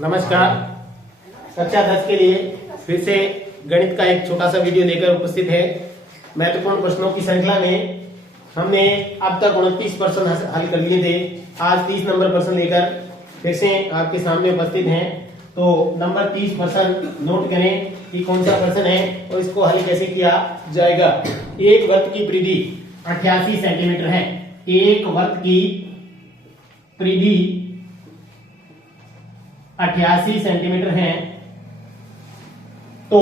नमस्कार। कक्षा 10 के लिए फिर से गणित का एक छोटा सा वीडियो लेकर उपस्थित है। महत्वपूर्ण प्रश्नों की श्रृंखला में हमने अब तक 29 प्रश्न हल कर लिए थे। आज 30 नंबर प्रश्न लेकर फिर से आपके सामने उपस्थित हैं। तो नंबर 30 प्रश्न नोट करें कि कौन सा प्रश्न है और इसको हल कैसे किया जाएगा। एक वृत्त की परिधि 88 सेंटीमीटर है। एक वृत्त की परिधि 88 सेंटीमीटर है तो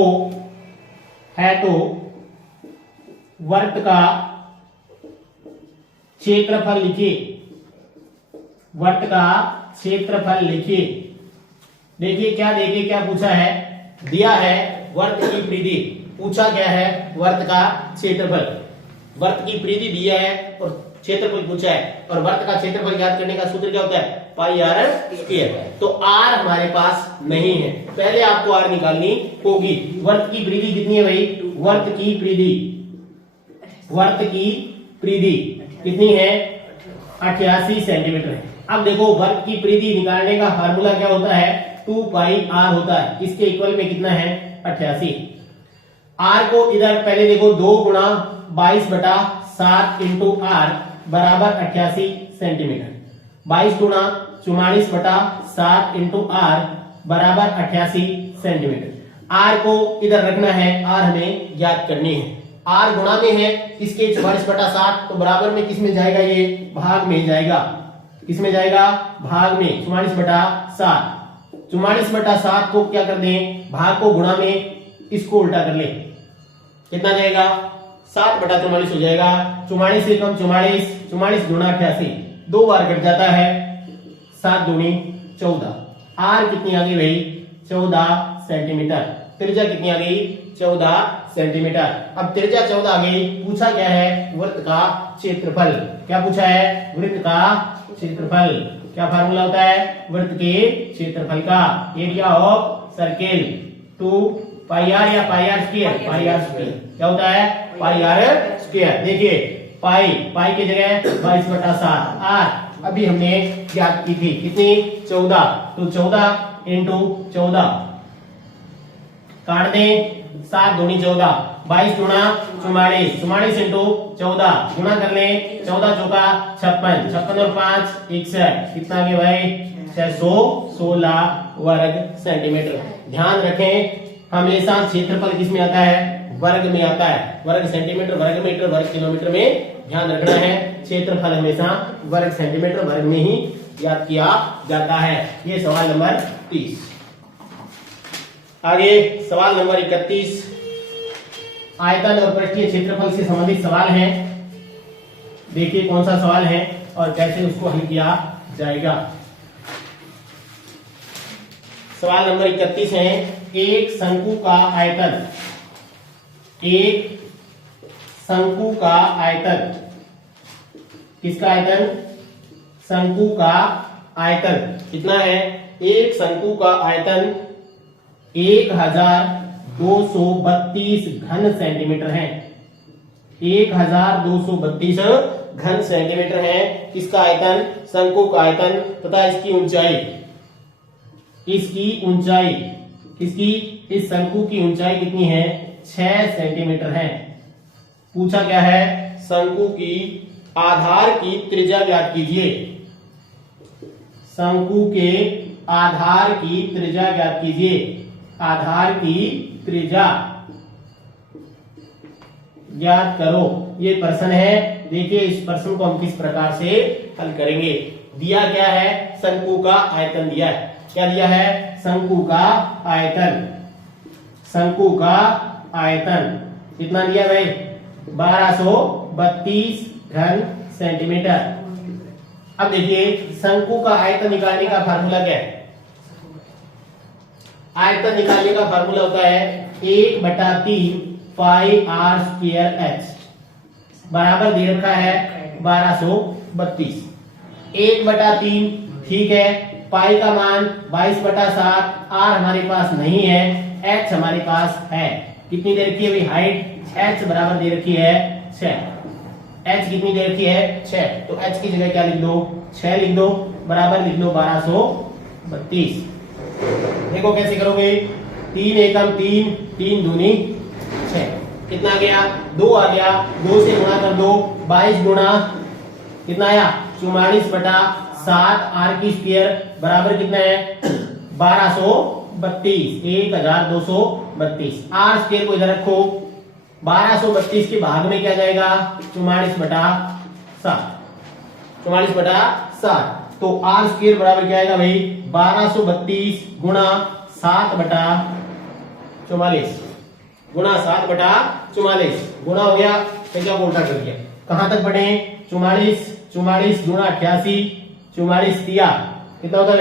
वृत्त का क्षेत्रफल लिखिए। वृत्त का क्षेत्रफल लिखिए। देखिए क्या पूछा है। दिया है वृत्त की परिधि, पूछा क्या है वृत्त का क्षेत्रफल। वृत्त की परिधि दिया है और क्षेत्रफल पूछा है, और वृत्त का क्षेत्रफल ज्ञात करने का सूत्र क्या होता है, पाई आर स्क्वायर। तो आर हमारे पास नहीं है, पहले आपको आर निकालनी होगी। वृत्त की परिधि कितनी है भाई, वृत्त की परिधि कितनी है, 88 सेंटीमीटर है। अब देखो वृत्त की परिधि निकालने का फार्मूला क्या होता है, 2 पाई आर होता है। इसके इक्वल में कितना है, 88। आर को इधर पहले देखो 2 गुणा 22/7 इंटू आर बराबर 88 सेंटीमीटर। 22 गुणा 44/7 इंटू आर बराबर 88 सेंटीमीटर। आर को इधर रखना है, आर हमें ज्ञात करनी है। आर गुणा में है किसके, 44/7, तो बराबर में किस में जाएगा, ये भाग में जाएगा। किस में जाएगा, भाग में। 44/7 44/7 को क्या कर दें, भाग को गुणा में, इसको उल्टा कर ले, कितना जाएगा, 7/44 हो जाएगा। 44 से कम 44 गुणा 88, 2 बार कट जाता है, 7 दूनी 14। आर कितनी आ गई भाई, 14 सेंटीमीटर। त्रिज्या कितनी आ गई, 14 सेंटीमीटर। अब त्रिज्या 14 आ गई, पूछा क्या है, वृत्त का क्षेत्रफल। क्या पूछा है, वृत्त का क्षेत्रफल। क्या फार्मूला होता है, वृत्त के क्षेत्रफल का, area of circle, 2 pi r या पाई आर स्क्वायर, क्या होता है, पाई आर स्क्वायर। देखिए पाई की जगह 22/7, आर अभी हमने ज्ञात की थी, कितनी, 14, तो 14 इंटू 14 काट दें, 7 दूनी 14, 22 गुणा 44 इंटू 14 गुणा कर ले, 14 चौका 56 और 5 61, कितना के भाई, 616 वर्ग सेंटीमीटर। ध्यान रखें हमेशा क्षेत्रफल किस में आता है, वर्ग में आता है। वर्ग सेंटीमीटर, वर्ग मीटर, वर्ग किलोमीटर में ध्यान रखना है। क्षेत्रफल हमेशा वर्ग सेंटीमीटर, वर्ग में ही याद किया जाता है। ये सवाल नंबर 30। आगे सवाल नंबर 31 आयतन और पृष्ठीय क्षेत्रफल से संबंधित सवाल है। देखिए कौन सा सवाल है और कैसे उसको हल किया जाएगा। सवाल नंबर 31 है, एक शंकु का आयतन, एक शंकु का आयतन, किसका आयतन, शंकु का आयतन कितना है, एक शंकु का आयतन 1232 घन सेंटीमीटर है। 1232 घन सेंटीमीटर है किसका आयतन, शंकु का आयतन, तथा इसकी ऊंचाई, इस शंकु की ऊंचाई कितनी है, 6 सेंटीमीटर है। पूछा क्या है, शंकु की आधार की त्रिज्या ज्ञात कीजिए। शंकु के आधार की त्रिज्या ज्ञात कीजिए। आधार की त्रिज्या ज्ञात करो, ये प्रश्न है। देखिए इस प्रश्न को हम किस प्रकार से हल करेंगे। दिया क्या है, शंकु का आयतन दिया है। क्या दिया है, शंकु का आयतन। शंकु का आयतन कितना दिया भाई, 1232 घन सेंटीमीटर। अब देखिए शंकु का आयतन निकालने का फार्मूला क्या है। आयतन निकालने का फार्मूला होता है 1/3 पाई आर स्क्वायर एच, बराबर दे रखा है 1232। 1/3 ठीक है, पाई का मान 22/7, आर हमारे पास नहीं है, एच हमारे पास है। कितनी दे रखी है भाई, हाइट एच बराबर दे रखी है 6। एच कितनी दे रखी है 6, तो एच की जगह क्या लिख दो, 6 लिख दो, बराबर लिख लो 1232। देखो कैसे करोगे, 3 एकम 3, 3 दूनी 6, कितना आ गया 2 आ गया, 2 से गुणा कर दो, 22 गुणा कितना आया 44/7 आर की स्क्वायर बराबर कितना है 1232, 1232। आर स्क्वायर को इधर रखो, 1232 के भाग में क्या जाएगा 44/7, 44/7। तो आर स्क्वायर बराबर क्या आएगा भाई 1232 गुणा 7/44 गुणा 7/44 गुणा हो गया, फिर क्या उल्टा कर दिया, कहां तक बढ़े 44 गुणा 88, 44 दिया कितना होता है,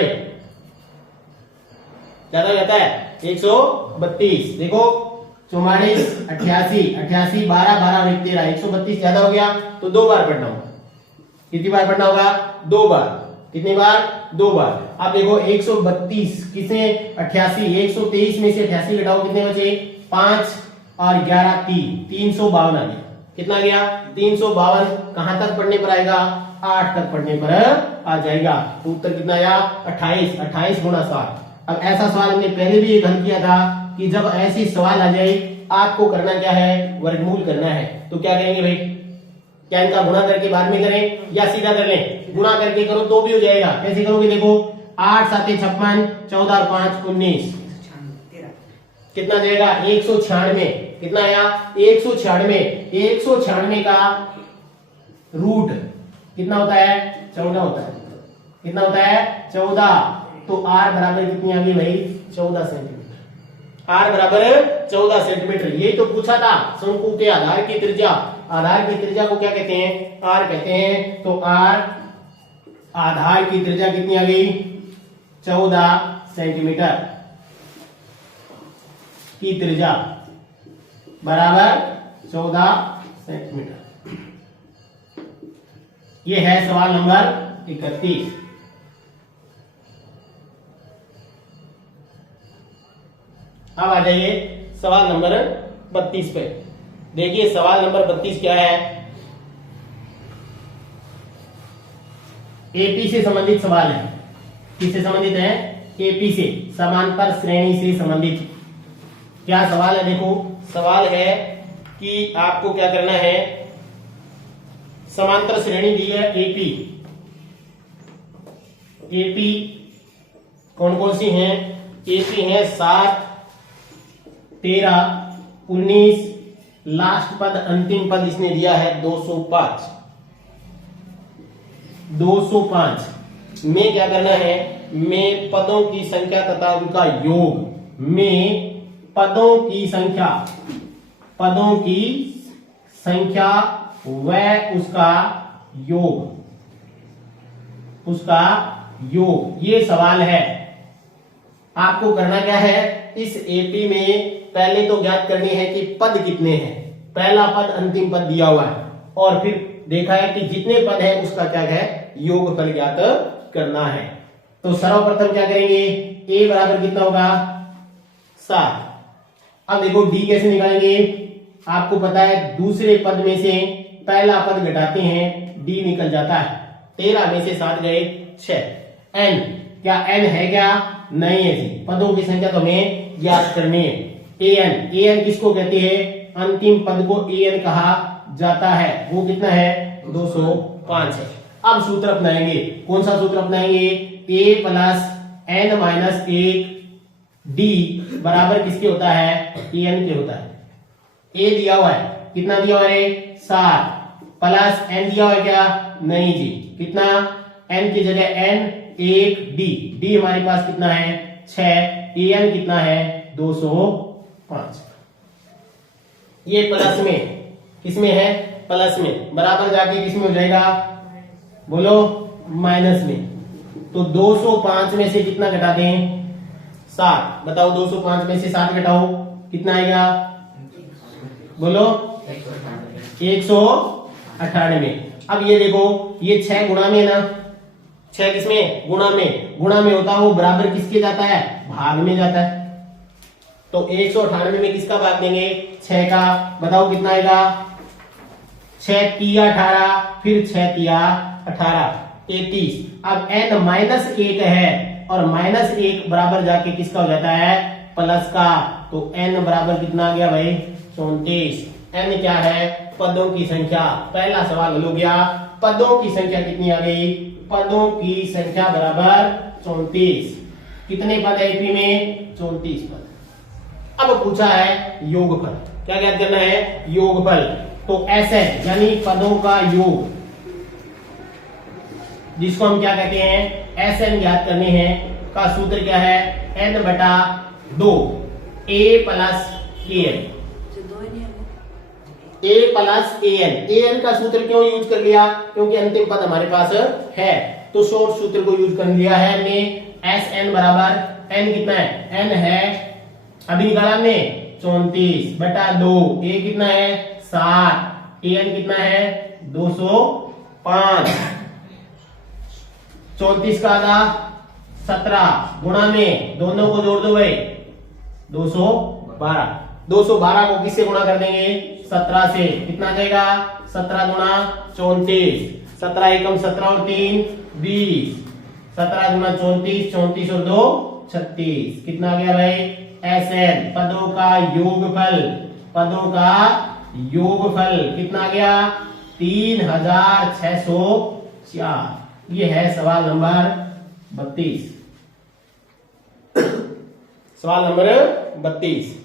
ज्यादा हो जाता है 132। देखो 44 88 88 12 12 13 132 ज्यादा हो गया, तो 2 बार पढ़ना होगा। कितनी बार पढ़ना होगा 2 बार। कितनी बार 2 बार। अब देखो 132 किसने 88, 123 में से 88 घटाओ कितने बचे 5 और 11 3, 352 आ गया। कितना गया 352, कहां तक पढ़ने पर आएगा 8 तक पढ़ने पर आ जाएगा। तो उत्तर कितना आया 28, 28 गुणा 7। अब ऐसा सवाल हमने पहले भी हल किया था कि जब ऐसी सवाल आ जाए आपको करना क्या है वर्गमूल करना है। तो क्या करेंगे भाई, क्या इनका गुणा करके बाद में करें या सीधा कर लें, गुणा करके करो तो भी हो जाएगा। कैसे करोगे देखो 8 7 56, 14 और 5 19, कितना जाएगा 196। कितना आया 196। 196 का रूट कितना होता है 14 होता है। कितना होता है 14। तो आर बराबर कितनी आ गई भाई 14 सेंटीमीटर। आर बराबर 14 सेंटीमीटर। यही तो पूछा था शंकु के आधार की त्रिज्या। आधार की त्रिज्या को क्या कहते हैं आर कहते हैं। तो आर आधार की त्रिज्या कितनी आ गई 14 सेंटीमीटर की त्रिज्या बराबर 14 सेंटीमीटर। ये है सवाल नंबर 31। अब आ जाइए सवाल नंबर 32 पे। देखिए सवाल नंबर 32 क्या है, एपी से संबंधित सवाल है। किससे संबंधित है एपी से, समांतर श्रेणी से संबंधित। क्या सवाल है देखो, सवाल है कि आपको क्या करना है, समांतर श्रेणी दी है एपी। एपी कौन कौन सी हैं, एपी है 7 13 19, लास्ट पद अंतिम पद इसने दिया है 205। 205 में क्या करना है, में पदों की संख्या तथा उनका योग, में पदों की संख्या व उसका योग, ये सवाल है। आपको करना क्या है, इस एपी में पहले तो ज्ञात करनी है कि पद कितने हैं। पहला पद अंतिम पद दिया हुआ है और फिर देखा है कि जितने पद हैं उसका क्या है योगफल ज्ञात करना है। तो सर्वप्रथम क्या करेंगे, ए बराबर कितना होगा 7। अब देखो डी कैसे निकालेंगे, आपको पता है दूसरे पद में से पहला पद घटाते हैं डी निकल जाता है। 13 में से 7 गए 6। एन, क्या एन है क्या, नहीं है जी, पदों की संख्या तो हमें ज्ञात करनी है। एन, एन किसको कहते हैं, अंतिम पद को एन कहा जाता है, वो कितना है 205 है। अब सूत्र अपनाएंगे, कौन सा सूत्र अपनाएंगे, ए प्लस एन माइनस 1 डी बराबर किसके होता है एन के होता है। ए दिया हुआ है, कितना दिया हुआ है 7, प्लस एन दिया हुआ है क्या, नहीं जी, कितना एन की जगह एन 1 डी, डी हमारे पास कितना है 6, एन कितना है 205। ये प्लस में किसमें है, प्लस में, बराबर जाके किसमें हो जाएगा बोलो माइनस में। तो 205 में से कितना घटा दें 7, बताओ 205 में से 7 घटाओ कितना आएगा बोलो 198। अब ये देखो ये 6 गुणा में ना, 6 किसमें गुणा में, गुणा में होता है वो बराबर किसके जाता है भाग में जाता है। तो 198 में किसका भाग देंगे 6 का, बताओ कितना आएगा 6 तिया 18, फिर 6 तिया 18 33। अब n माइनस 1 है और -1 बराबर जाके किसका हो जाता है, प्लस का। तो n बराबर कितना आ गया भाई, 34। n क्या है, पदों की संख्या। पहला सवाल हल हो गया। पदों की संख्या कितनी आ गई, पदों की संख्या बराबर 34। कितने पद है ईपी में, 34 पद। अब पूछा है योगफल, क्या ज्ञात करना है, योगफल। तो Sn यानी पदों का योग, जिसको हम क्या कहते हैं, Sn ज्ञात करने हैं, का सूत्र क्या है, n/2 a plus an। a plus an का सूत्र क्यों यूज कर लिया, क्योंकि अंतिम पद हमारे पास है, तो शॉर्ट सूत्र को यूज कर लिया है हमने। Sn बराबर, n कितना है, n है अभी निकाला हमने 34/2, a कितना है 7, an कितना है 205, 34 का आधा 17 गुणा में दोनों को जोड़ दो भाई 212। 212 को किससे गुणा कर देंगे, 17 से। कितना आ जाएगा, 17 गुणा 34, 17 एकम 17 और 3 20, 17 गुणा 34, 34 और 2 36। कितना आ गया भाई, Sn पदों का योगफल, पदों का योगफल कितना आ गया, 3604। ये है सवाल नंबर 32। सवाल नंबर 32।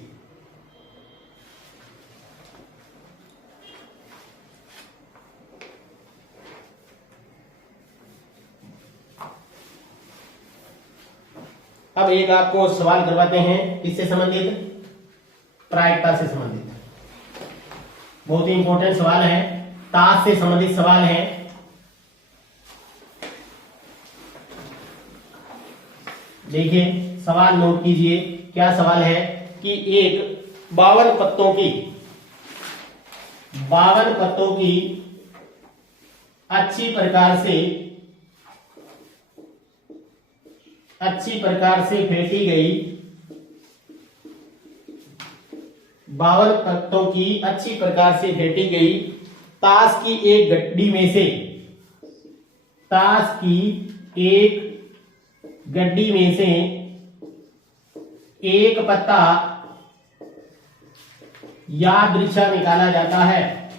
अब एक आपको सवाल करवाते हैं, किससे संबंधित, प्रायिकता से संबंधित। बहुत ही इंपॉर्टेंट सवाल है, ताश से संबंधित सवाल है। देखिए सवाल नोट कीजिए, क्या सवाल है कि एक 52 पत्तों की अच्छी प्रकार से फेंटी गई 52 पत्तों की अच्छी प्रकार से फेंटी गई ताश की एक गड्डी में से, ताश की एक गड्डी में से एक पत्ता यादृच्छा निकाला जाता है,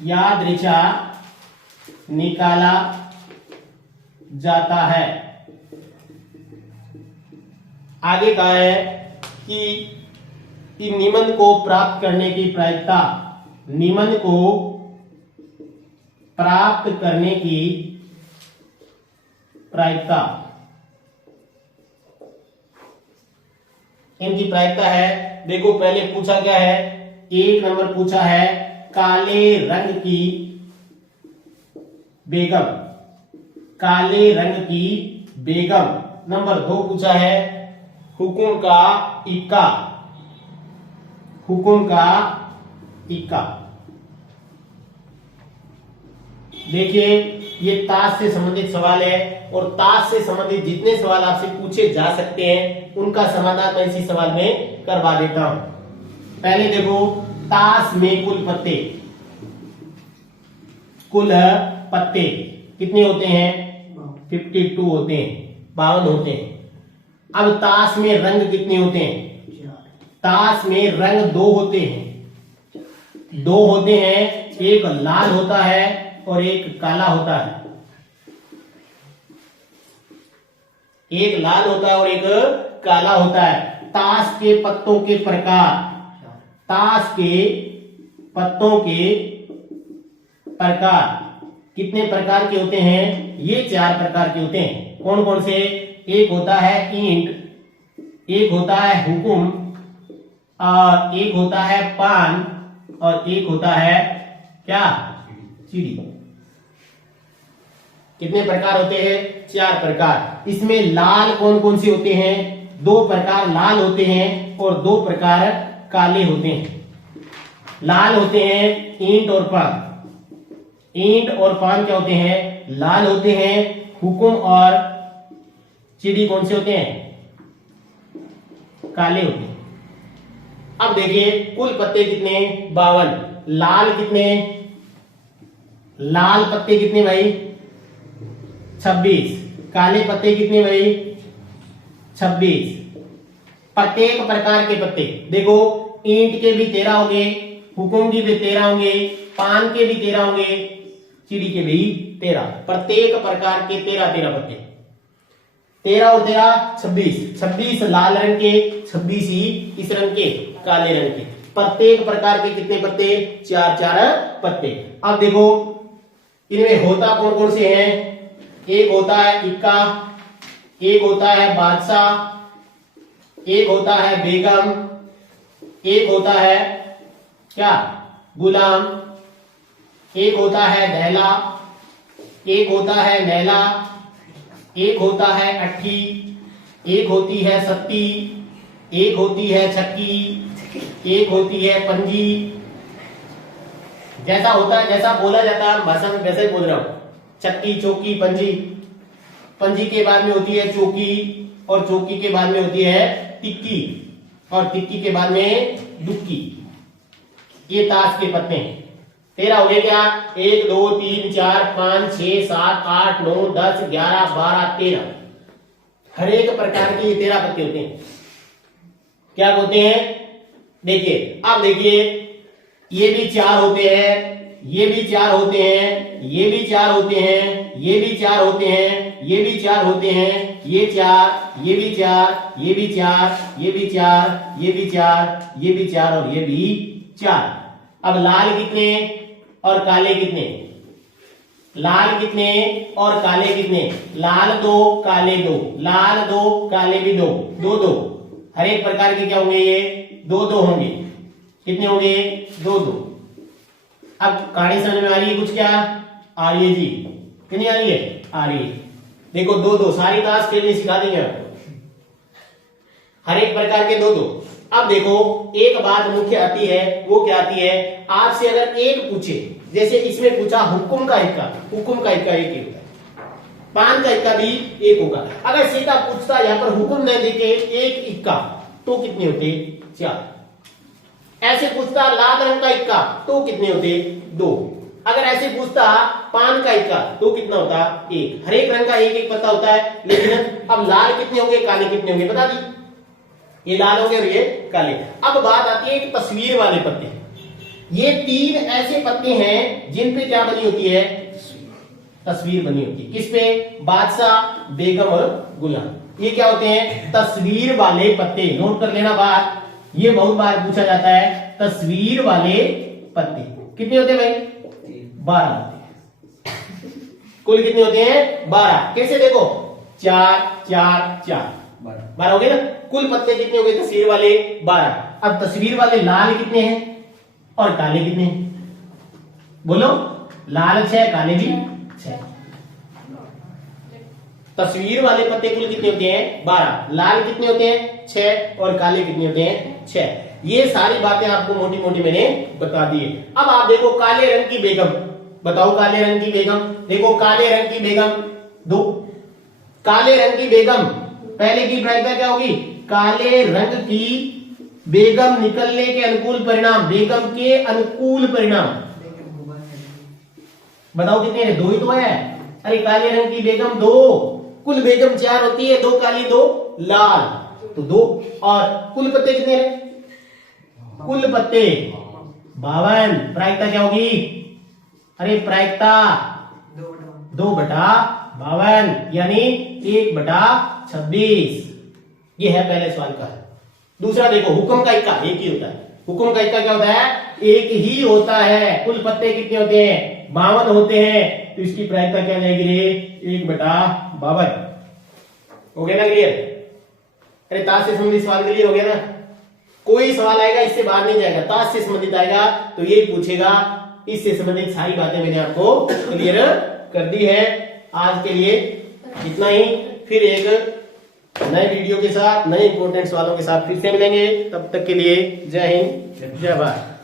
यादृच्छा निकाला जाता है। आगे कहा है कि निम्न को प्राप्त करने की प्रायिकता, निम्न को प्राप्त करने की प्रायिकता, इनकी प्रायिकता है। देखो पहले पूछा क्या है, एक नंबर पूछा है काले रंग की बेगम, काले रंग की बेगम। नंबर 2 पूछा है हुकुम का इक्का, हुकुम का इक्का। देखिए ये ताश से संबंधित सवाल है, और ताश से संबंधित जितने सवाल आपसे पूछे जा सकते हैं उनका समाधान मैं इसी सवाल में करवा देता हूं। पहले देखो, ताश में कुल पत्ते, कुल पत्ते कितने होते हैं, 52 होते हैं, 52 होते हैं। अब ताश में रंग कितने होते हैं, ताश में रंग 2 होते हैं, 2 होते हैं, एक लाल होता है और एक काला होता है, एक लाल होता है और एक काला होता है। ताश के पत्तों के प्रकार, ताश के पत्तों के प्रकार कितने प्रकार के होते हैं, ये 4 प्रकार के होते हैं। कौन कौन से, एक होता है ईंट, एक होता है हुकुम, और एक होता है पान, और एक होता है क्या, सीढ़ी। कितने प्रकार होते हैं, 4 प्रकार। इसमें लाल कौन कौन से होते हैं, 2 प्रकार लाल होते हैं और 2 प्रकार काले होते हैं। लाल होते हैं ईंट और पान, ईंट और पान क्या होते हैं, लाल होते हैं। हुकुम और चिड़ी कौन से होते हैं, काले होते हैं। अब देखिए कुल पत्ते कितने, 52। लाल कितने, लाल पत्ते कितने भाई, 26। काले पत्ते कितने भाई 26। प्रत्येक प्रकार के पत्ते देखो, ईंट के भी 13 होंगे, हुकुम के भी 13 होंगे, पान के भी 13 होंगे, चीड़ी के भी 13। प्रत्येक प्रकार के 13 पत्ते, 13 और 13 26। 26 लाल रंग के, 26 ही इस रंग के काले रंग के। प्रत्येक प्रकार के कितने पत्ते 4 पत्ते। अब देखो इनमें होता कौन कौन से हैं। एक होता है इक्का, एक होता है बादशाह, एक होता है बेगम, एक होता है क्या गुलाम, एक होता है दैला, एक होता है नैला, एक होता है अट्ठी, एक होती है सत्ती, एक होती है छक्की, एक होती है पंजी। जैसा होता है, जैसा बोला जाता है भाषा में वैसे ही बोल रहा हूं। चक्की, चौकी, पंजी। पंजी के बाद में होती है चौकी, और चौकी के बाद में होती है टिक्की, और टिक्की के बाद में दुक्की। ये ताश के पत्ते हैं। 13 हो गए क्या? 1 2 3 4 5 6 7 8 9 10 11 12 13। हर एक प्रकार के ये 13 पत्ते होते हैं। क्या होते हैं? देखिए, अब देखिए, ये भी 4 होते हैं, ये भी 4 होते हैं, ये भी 4 होते हैं, ये भी 4 होते हैं, ये भी 4 होते हैं, ये 4, ये भी 4, ये भी 4, ये भी 4, ये भी 4, ये भी 4 और ये भी 4। अब लाल कितने और काले कितने? लाल कितने और काले कितने? लाल 2 काले 2, लाल 2 काले भी 2, 2 2। हर एक प्रकार के क्या होंगे? ये 2 2 होंगे। कितने होंगे? 2 2। अब कहानी समझ में आ रही है कुछ? क्या आ रही है जी? कितनी आ रही है? आ रही है। देखो 2 2 सारी ताश खेलनी सिखा देंगे आपको, हर एक प्रकार के 2 2। अब देखो एक बात मुख्य आती है, वो क्या आती है? आपसे अगर एक पूछे, जैसे इसमें पूछा हुक्म का इक्का, हुक्म का इक्का एक ही होता है, पान का इक्का भी एक होगा। अगर सीधा पूछता यहाँ पर हुक्म न देके एक इक्का, तो कितने होते? 4। ऐसे पूछता लाल रंग का इक्का, तो कितने होते? 2। अगर ऐसे पूछता पान का इक्का, तो कितना होता? 1। हर एक रंग का एक एक पत्ता होता है, लेकिन अब लाल कितने होंगे, काले कितने होंगे बता दी? ये लाल होंगे और ये काले। अब बात आती है एक तस्वीर वाले पत्ते। ये 3 ऐसे पत्ते हैं जिन पे क्या बनी होती है? तस्वीर बनी होती है। किस पे? बादशाह, बेगम और गुलाम। ये क्या होते हैं? तस्वीर वाले पत्ते। नोट कर लेना बात, ये बहुत बार पूछा जाता है। तस्वीर वाले पत्ते कितने होते हैं भाई? 12 होते हैं। कुल कितने होते हैं? 12। कैसे देखो? 4 4 4 12 हो गए ना। कुल पत्ते कितने हो गए तस्वीर वाले? 12। अब तस्वीर वाले लाल कितने हैं और काले कितने हैं? बोलो। लाल 6, काले भी 6। तस्वीर वाले पत्ते कुल कितने होते हैं? 12। लाल कितने होते हैं? 6 और काले कितने होते हैं? 6। ये सारी बातें आपको मोटी मोटी मैंने बता दी है। अब आप देखो काले रंग की बेगम, बताओ काले रंग की बेगम। देखो काले रंग की बेगम 2, काले रंग की बेगम पहले की प्रायिकता क्या होगी? काले रंग की बेगम निकलने के अनुकूल परिणाम, बेगम के अनुकूल परिणाम। बताओ कितने हैं? 2 ही तो है। अरे काले रंग की बेगम 2, कुल बेगम 4 होती है, 2 काली 2 लाल, तो 2। और कुल पत्ते कितने हैं? कुल पत्ते 52। प्रायिकता क्या होगी? अरे प्रायिकता 2/52 यानी 1/26। ये है पहले सवाल का। दूसरा देखो हुक्म का इक्का एक ही होता है। हुक्म का इक्का क्या होता है? एक ही होता है। कुल पत्ते कितने होते हैं? 52 होते हैं। तो इसकी प्रायिकता क्या जाएगी रे? 1/52। हो गया ना क्लियर? अरे ताश से संबंधित सवाल क्लियर हो गया ना? कोई सवाल आएगा इससे बाहर नहीं जाएगा, ताश से संबंधित आएगा तो यही पूछेगा। इससे संबंधित सारी बातें मैंने आपको क्लियर कर दी है। आज के लिए इतना ही। फिर एक नए वीडियो के साथ, नए इंपोर्टेंट सवालों के साथ फिर से मिलेंगे। तब तक के लिए जय हिंद, जय भारत।